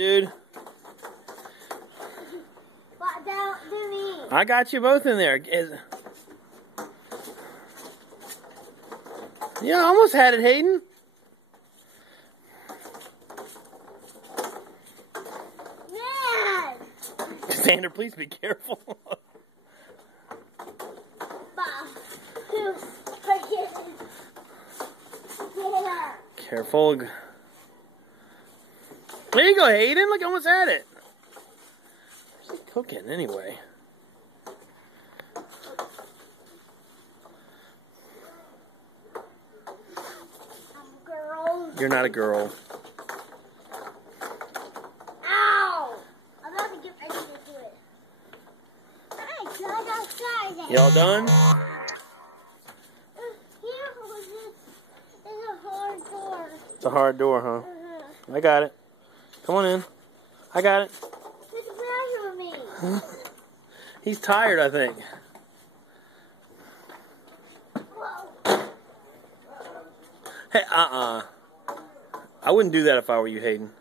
dude. But don't do me. I got you both in there. Yeah, I almost had it, Hayden. Man! Xander, please be careful. Careful. There you go, Hayden. Look, I almost had it. She's cooking anyway. I'm a girl. You're not a girl. Ow! I'm about to get ready to do it. Alright, so I got started. Y'all done? Here was this. It's a hard door. It's a hard door, huh? I got it. Come on in. I got it. What's the matter with me? He's tired, I think. Whoa. Hey, I wouldn't do that if I were you, Hayden.